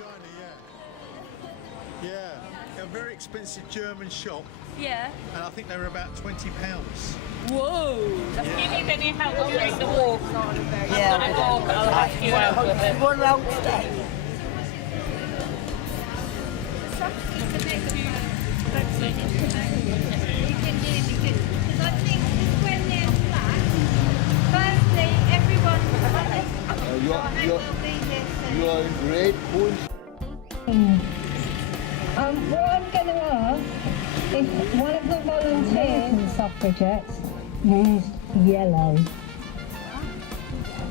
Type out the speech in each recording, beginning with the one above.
shiny, yeah. Yeah, a very expensive German shop, Yeah. and I think they were about £20. Whoa. Do you need any help doing the walk? Yeah. I'm gonna walk, I'll help you out with it. One round today. You are great. What I'm going to ask is one of the volunteers suffragettes used yellow.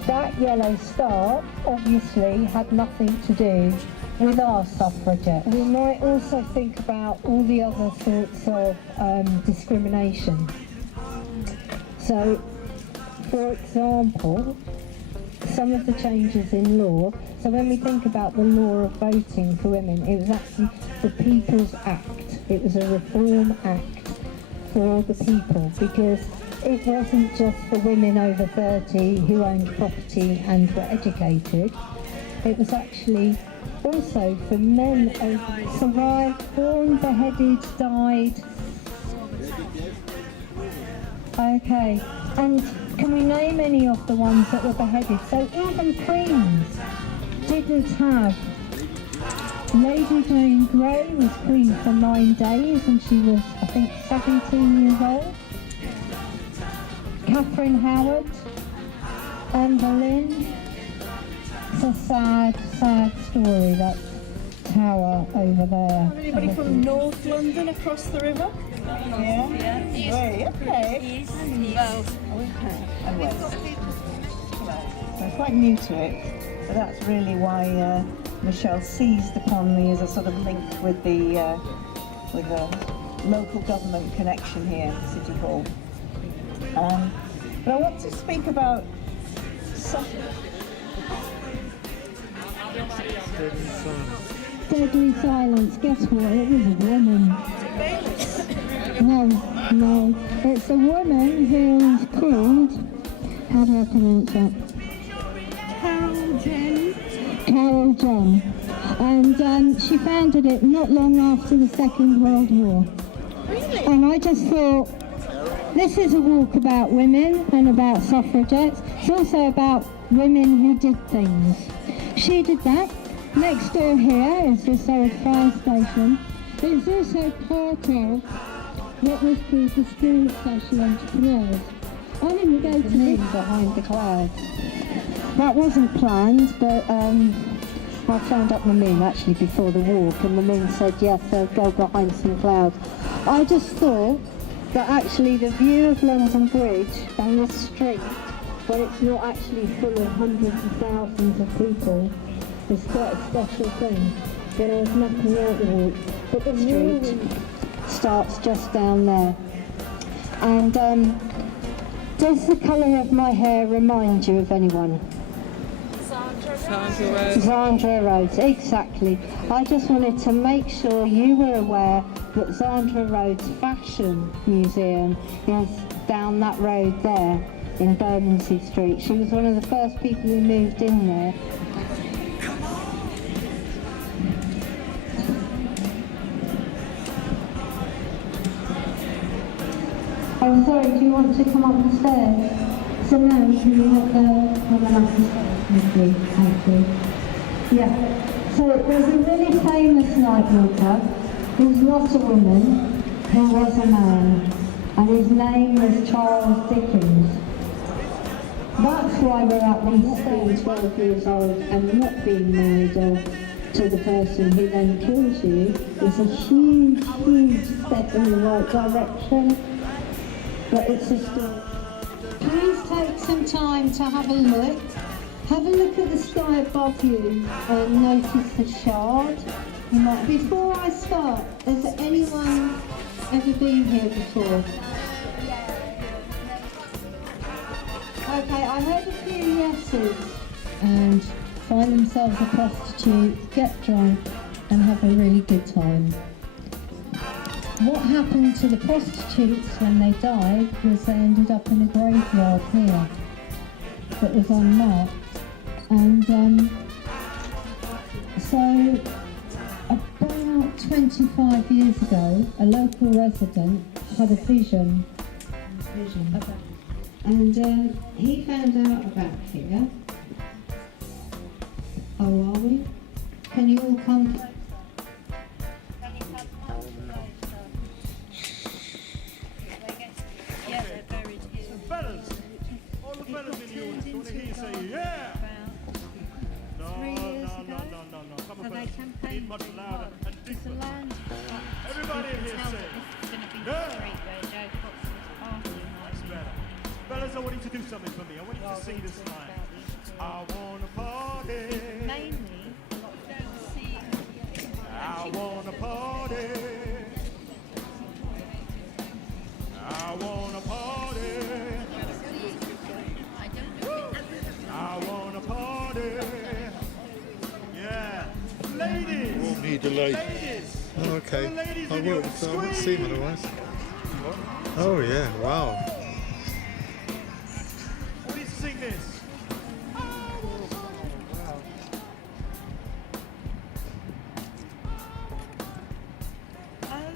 That yellow star obviously had nothing to do with our suffragettes. We might also think about all the other sorts of discrimination. So, for example, some of the changes in law, so when we think about the law of voting for women, it was actually the People's Act. It was a reform act for the people, because it wasn't just for women over 30 who owned property and were educated. It was actually also for men over survived, born, beheaded, died. Okay, and can we name any of the ones that were beheaded? So even queens didn't have. Lady Jane Grey was queen for 9 days and she was, I think, 17 years old. Catherine Howard, Anne Boleyn. It's a sad, sad story, that tower over there. Anybody from North London across the river? Yeah. Right, okay. Well, Okay. And west. So I'm quite new to it, but that's really why Michelle seized upon me as a sort of link with the local government connection here at City Hall. But I want to speak about Deadly silence. Guess what? It was a woman. No. It's a woman who's called, how do I pronounce that? Carol Jen. And she founded it not long after the Second World War. Really? And I just thought, this is a walk about women and about suffragettes. It's also about women who did things. She did that. Next door here is this old fire station. It's also part of what was called the School of Social Entrepreneurs. I didn't go to the moon behind the clouds. That wasn't planned, but I found up the moon actually before the walk, and the moon said yes, they'll go behind some clouds. I just thought that actually the view of London Bridge and the street, when it's not actually full of hundreds of thousands of people, is quite a special thing. You know, there's nothing out the walk, but the street starts just down there. And does the colour of my hair remind you of anyone? Sandra Rose. Zandra Rhodes, exactly. I just wanted to make sure you were aware that Zandra Rhodes Fashion Museum is down that road there in Bermondsey Street. She was one of the first people who moved in there. Oh, sorry, do you want to come up the stairs? So no, can you not come up the stairs? Thank you. Yeah. So there's a really famous night walker who's not a woman, who was a man, and his name was Charles Dickens. That's why we're at least being 12 years old and not being married off to the person who then kills you is a huge, huge step in the right direction. But it's a story. Please take some time to have a look. Have a look at the sky above you and notice the shard. Before I start, has anyone ever been here before? Okay, I heard a few yeses. And find themselves a prostitute, get drunk and have a really good time. What happened to the prostitutes when they died was they ended up in a graveyard here that was unmarked. And So, about 25 years ago, a local resident had a vision. Okay. And he found out about here. Oh, are we? Can you all come? Yeah, they're buried here. Fellas, all the fellas in the audience, I want to hear you say, yeah! No, 3 years ago. no. Come on, So they fellas. campaigned Need much pretty louder hard. and It's a deeper. land. Everybody in here Tell say, that this is going to be the yeah. street where Joe Fox was arguing That's like better. Fellas, I want you to do something for me. I want you to sing this line. I wanna party. mainly seeing I wanna party. I wanna party. I wanna party. Yeah. Ladies. Won't need a light. Ladies. For The the okay. ladies I in will, your so I won't see him scream. otherwise. Oh yeah, wow. I want you to sing this. oh,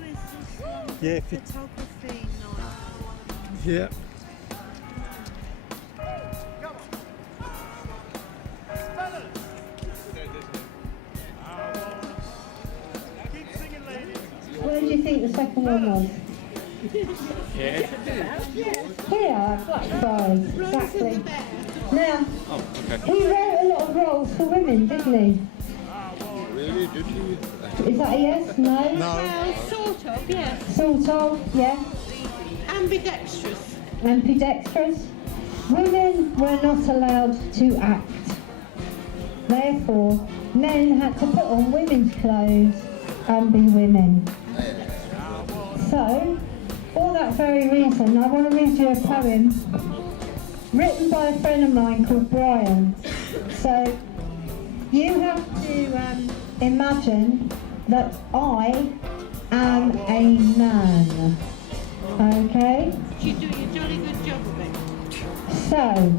is this Yeah, if you- photography night? Yeah. Keep singing, ladies. Where do you think the second one was? Here, Blackfriars, exactly. Now, he wrote a lot of roles for women, didn't he? Really? Did you? Is that a yes? No? No. Sort of, yeah. Sort of, yeah. Ambidextrous. Ambidextrous. Women were not allowed to act. Therefore, men had to put on women's clothes and be women. So, for that very reason, I want to read you a poem written by a friend of mine called Brian. So, you have to imagine that I am a man. Okay? You do a jolly good job of it. So,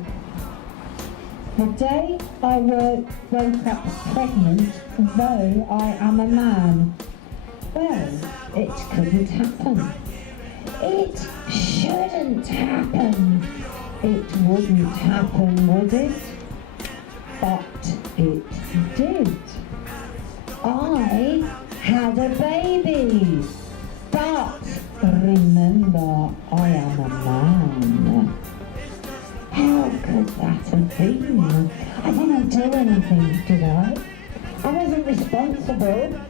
the day I woke up pregnant, though I am a man, well, it couldn't happen. It shouldn't happen. It wouldn't happen, would it? But it did. I had a baby. But remember, I am a man. How could that have been? I didn't do anything, did I? I wasn't responsible,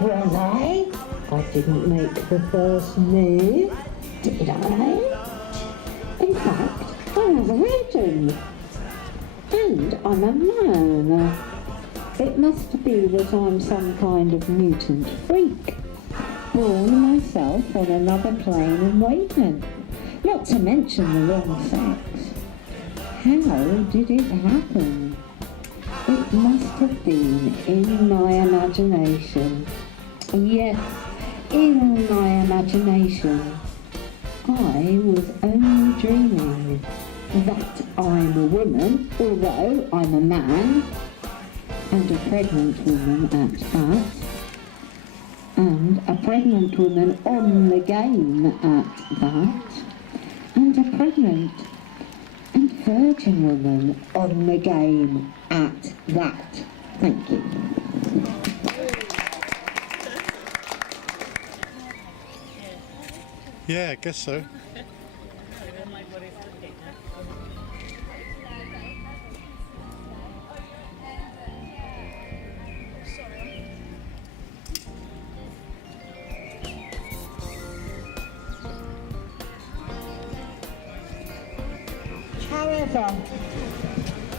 was I? I didn't make the first move, did I? In fact, I was a virgin. And I'm a man. It must be that I'm some kind of mutant freak. Born myself on another plane and wavelength. Not to mention the wrong sex. How did it happen? It must have been in my imagination. Yes, in my imagination. I was only dreaming that I'm a woman, although I'm a man, and a pregnant woman at that, and a pregnant woman on the game at that, and a pregnant and virgin woman on the game at that. Thank you. Yeah, I guess so.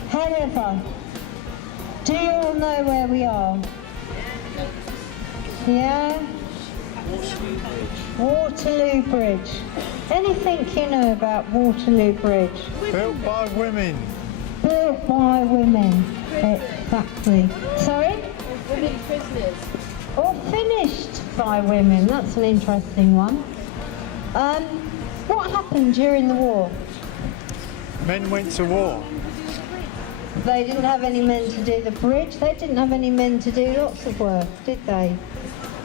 However, do you all know where we are? Yeah? Waterloo Bridge. Anything you know about Waterloo Bridge? Built by women. Built by women. Exactly. Sorry? Women prisoners. Or finished by women. That's an interesting one. What happened during the war? Men went to war. They didn't have any men to do the bridge. They didn't have any men to do lots of work, did they?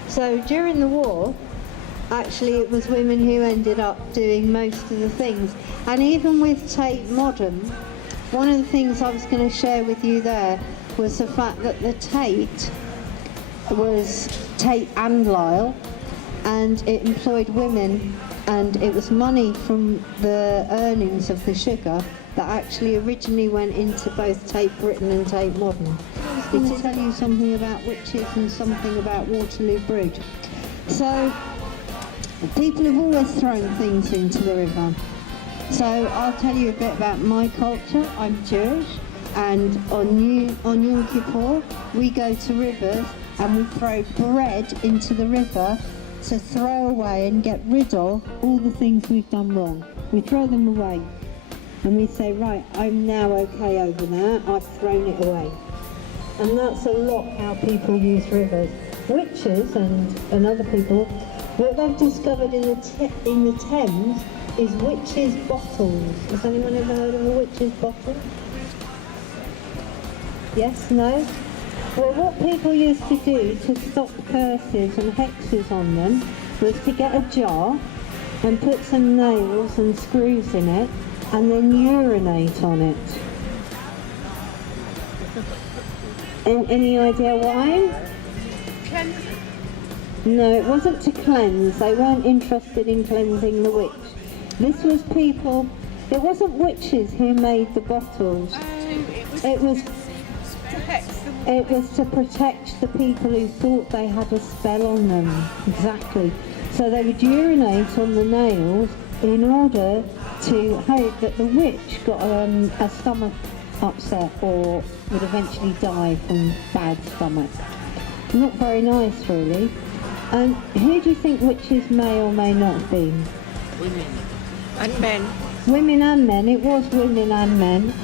So during the war, actually it was women who ended up doing most of the things. And even with Tate Modern, one of the things I was going to share with you there was the fact that the Tate was Tate and Lyle, and it employed women, and it was money from the earnings of the sugar that actually originally went into both Tate Britain and Tate Modern. I was going to tell you something about witches and something about Waterloo Bridge. So, people have always thrown things into the river. So I'll tell you a bit about my culture. I'm Jewish, and on Yom Kippur we go to rivers and we throw bread into the river to throw away and get rid of all the things we've done wrong. We throw them away and we say, right, I'm now okay over there, I've thrown it away. And that's a lot how people use rivers. Witches and other people, what they've discovered in the Thames is witches' bottles. Has anyone ever heard of a witch's bottle? Yes? No? Well, what people used to do to stop curses and hexes on them was to get a jar and put some nails and screws in it and then urinate on it. Any idea why? No, it wasn't to cleanse. They weren't interested in cleansing the witch. This was people, it wasn't witches who made the bottles. It was to protect the people who thought they had a spell on them. Exactly. So they would urinate on the nails in order to hope that the witch got a stomach upset or would eventually die from bad stomach. Not very nice, really. And who do you think witches may or may not have been? Women and men. Women and men. It was women and men.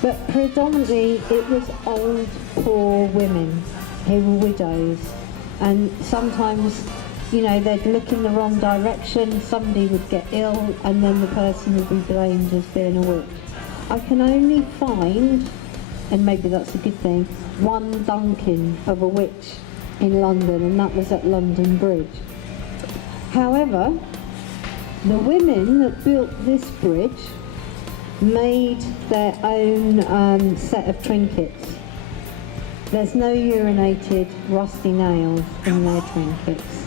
But predominantly it was old, poor women who were widows. And sometimes, you know, they'd look in the wrong direction, somebody would get ill, and then the person would be blamed as being a witch. I can only find, and maybe that's a good thing, one Duncan of a witch in London, and that was at London Bridge. However, the women that built this bridge made their own set of trinkets. There's no urinated rusty nails in their trinkets.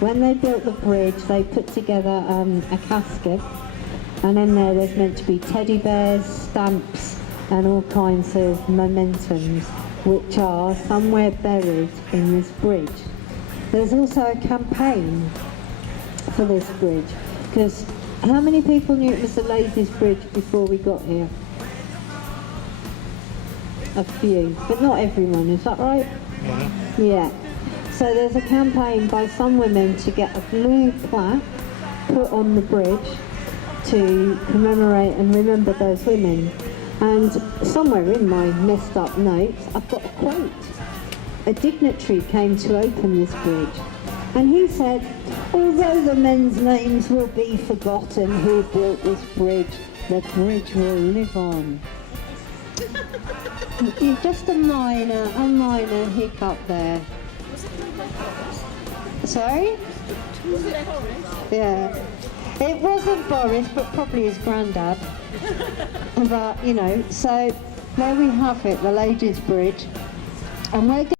When they built the bridge, they put together a casket, and in there's meant to be teddy bears, stamps, and all kinds of mementos, which are somewhere buried in this bridge. There's also a campaign for this bridge, because how many people knew it was the ladies' bridge before we got here? A few, but not everyone, is that right? Yeah. So there's a campaign by some women to get a blue plaque put on the bridge to commemorate and remember those women. And somewhere in my messed up notes, I've got a quote. A dignitary came to open this bridge, and he said, although the men's names will be forgotten who built this bridge, the bridge will live on. Just a minor hiccup there. Sorry? Yeah. It wasn't Boris, but probably his granddad. But, you know, so there we have it, the ladies' bridge. And we're